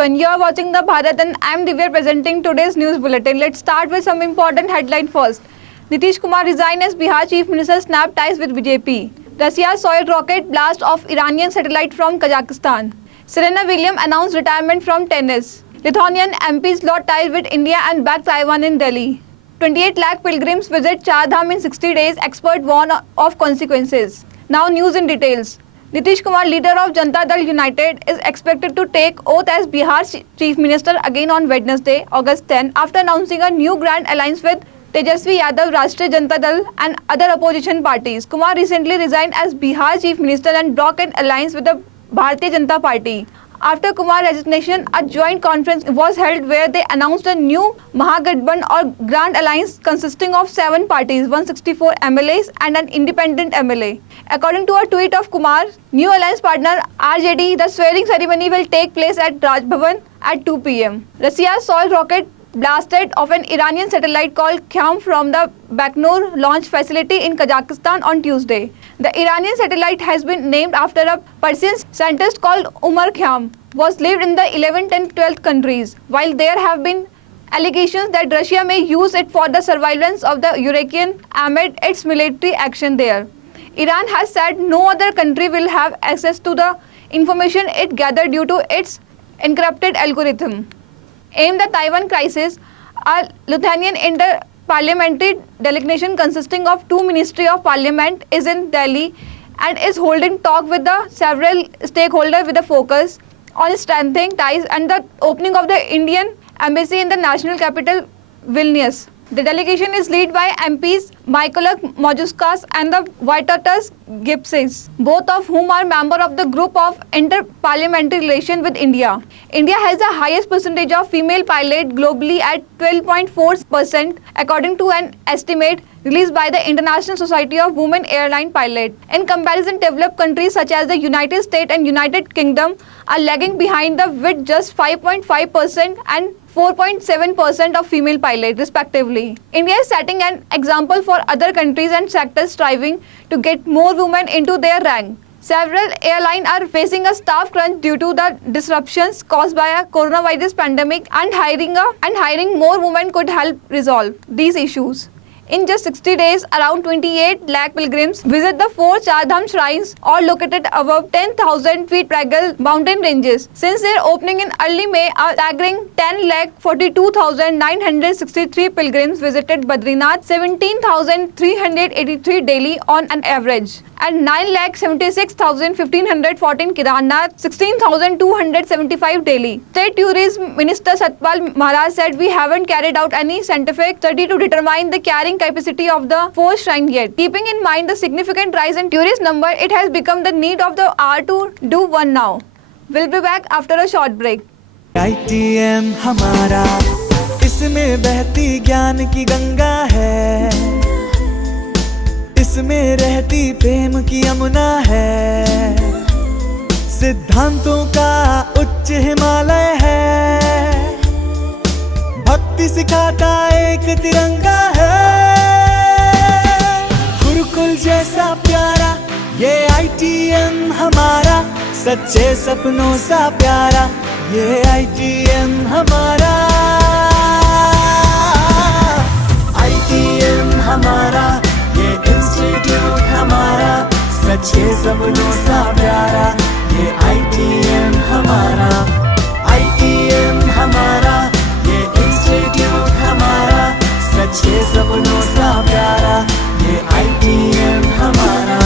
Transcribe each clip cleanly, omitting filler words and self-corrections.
everyone, you are watching the Bharat and I am Divya presenting today's news bulletin. Let's start with some important headline first. Nitish Kumar resigned as Bihar Chief Minister, snapped ties with BJP. Russia's soiled rocket blast of Iranian satellite from Kazakhstan. Serena Williams announced retirement from tennis. Lithuanian MPs lost ties with India and backed Taiwan in Delhi. 28 lakh pilgrims visit Char Dham in 60 days, expert warn of consequences. Now news in details. Nitish Kumar, leader of Janata Dal United, is expected to take oath as Bihar's Chief Minister again on Wednesday, August 10, after announcing a new grand alliance with Tejasvi Yadav, Rashtriya Janata Dal and other opposition parties. Kumar recently resigned as Bihar Chief Minister and broke an alliance with the Bharatiya Janata Party. After Kumar's resignation, a joint conference was held where they announced a new Mahagathbandhan or Grand Alliance consisting of 7 parties, 164 MLAs and an independent MLA. According to a tweet of Kumar's new alliance partner RJD, the swearing ceremony will take place at Raj Bhavan at 2 p.m. Russia's soiled rocket blasted off an Iranian satellite called Khyam from the Baiknur launch facility in Kazakhstan on Tuesday. The Iranian satellite has been named after a Persian scientist called Umar Khyam, was lived in the 11th and 12th countries, while there have been allegations that Russia may use it for the surveillance of the Ukraine amid its military action there. Iran has said no other country will have access to the information it gathered due to its encrypted algorithm. Aimed at the Taiwan crisis, a Lithuanian inter-parliamentary delegation consisting of 2 Ministry of Parliament is in Delhi and is holding talk with the several stakeholders with a focus on strengthening ties and the opening of the Indian embassy in the national capital, Vilnius. The delegation is led by MPs Mykola Mojuskis and the Vytautas Gipsis, both of whom are members of the group of Inter-Parliamentary Relations with India. India has the highest percentage of female pilots globally at 12.4%, according to an estimate released by the International Society of Women Airline Pilots. In comparison, developed countries such as the United States and United Kingdom are lagging behind with just 5.5% and 4.7% of female pilots, respectively. India is setting an example for other countries and sectors striving to get more women into their rank. Several airlines are facing a staff crunch due to the disruptions caused by a coronavirus pandemic, and hiring more women could help resolve these issues. In just 60 days, around 28 lakh pilgrims visit the 4 Char Dham shrines, all located above 10,000 feet Pragal mountain ranges. Since their opening in early May, a staggering 10 lakh 42,963 pilgrims visited Badrinath, 17,383 daily on an average, and 9 lakh 76,1514 Kedarnath, 16,275 daily. State Tourism Minister Satpal Maharaj said, "We haven't carried out any scientific study to determine the carrying capacity of the 4 shrines yet. Keeping in mind the significant rise in tourist number, it has become the need of the hour to do one now." We'll be back after a short break. ITM हमारा, इसमें बहती ज्ञान की गंगा है, इसमें रहती प्रेम की यमुना है, सिद्धांतों का उच्च हिमालय है, भक्ति सिखाता एक तिरंगा है, गुरुकुल जैसा प्यारा ये ITM हमारा, सच्चे सपनों सा प्यारा ये ITM हमारा, ITM हमारा, ये इंस्टीट्यूट हमारा, सच्चे सपनों सा प्यारा ये ITM हमारा, ITM हमारा, ये इंस्टीट्यूट हमारा, सच्चे सपनों सा प्यारा ये ITM हमारा.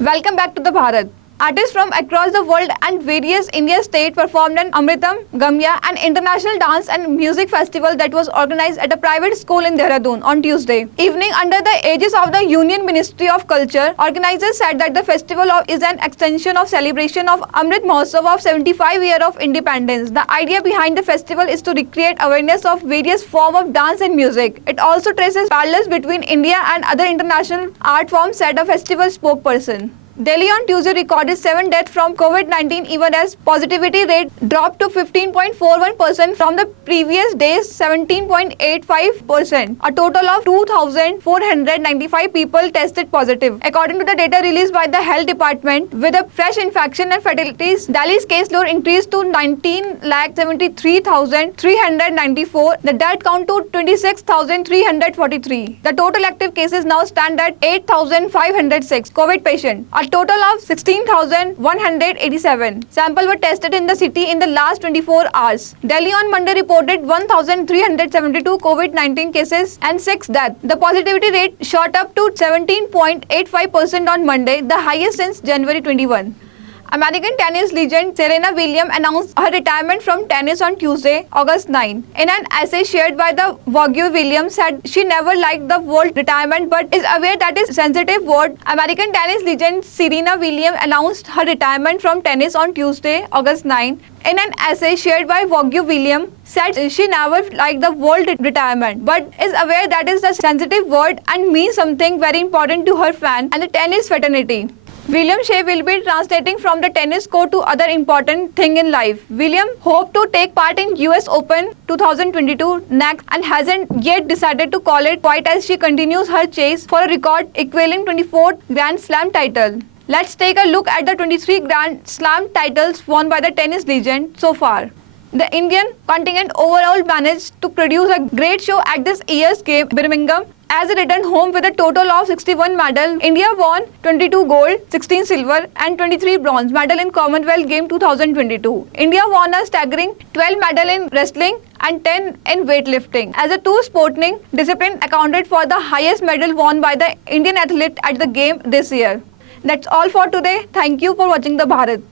Welcome back to the Bharat. Artists from across the world and various Indian states performed in Amritam Gamya, an international dance and music festival that was organized at a private school in Dehradun on Tuesday evening under the aegis of the Union Ministry of Culture. Organizers said that the festival is an extension of celebration of Amrit Mahotsav of 75 years of independence. The idea behind the festival is to recreate awareness of various forms of dance and music. It also traces parallels between India and other international art forms, said a festival spokesperson. Delhi on Tuesday recorded 7 deaths from COVID-19 even as positivity rate dropped to 15.41% from the previous day's 17.85%. A total of 2,495 people tested positive. According to the data released by the Health Department, with a fresh infection and fatalities, Delhi's caseload increased to 19,73,394. The death count to 26,343. The total active cases now stand at 8,506 COVID patients. A total of 16,187 samples were tested in the city in the last 24 hours. Delhi on Monday reported 1,372 COVID-19 cases and 6 deaths. The positivity rate shot up to 17.85% on Monday, the highest since January 21. American tennis legend Serena Williams announced her retirement from tennis on Tuesday, August 9. In an essay shared by the Vogue, Williams said she never liked the word retirement but is aware that is a sensitive word. American tennis legend Serena Williams announced her retirement from tennis on Tuesday, August 9. In an essay shared by Vogue, Williams said she never liked the word retirement but is aware that is a sensitive word and means something very important to her fan and the tennis fraternity. William Shea will be translating from the tennis court to other important thing in life. William hoped to take part in US Open 2022 next and hasn't yet decided to call it quite as she continues her chase for a record equaling 24th Grand Slam title. Let's take a look at the 23 Grand Slam titles won by the tennis legend so far. The Indian contingent overall managed to produce a great show at this year's game, Birmingham, as it returned home with a total of 61 medals. India won 22 gold, 16 silver and 23 bronze medals in Commonwealth Games 2022. India won a staggering 12 medals in wrestling and 10 in weightlifting. As the two sporting disciplines accounted for the highest medal won by the Indian athlete at the game this year. That's all for today. Thank you for watching the Bharat.